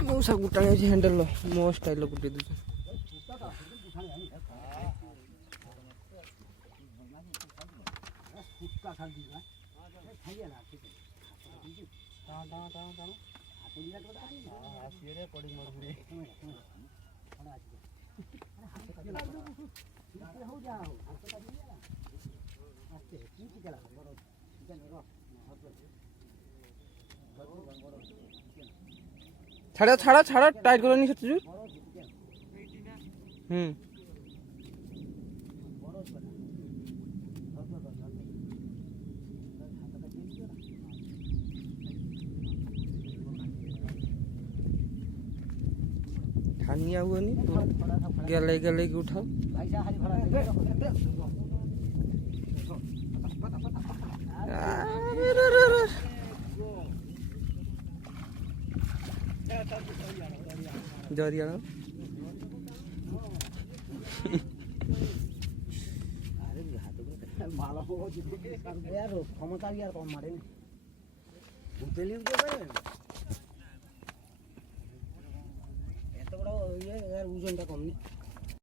মৌসা গুটানি আছে হ্যান্ডেল মো স্টাইল গুটি দিছে ছাড়া ছাড়া ছাড়া টাইট করে নিছে তুই ठानिया हुआ नहीं तो गले गले के उठाओ जरिया क्षमता भी कम मारे ওজনটা কম নেই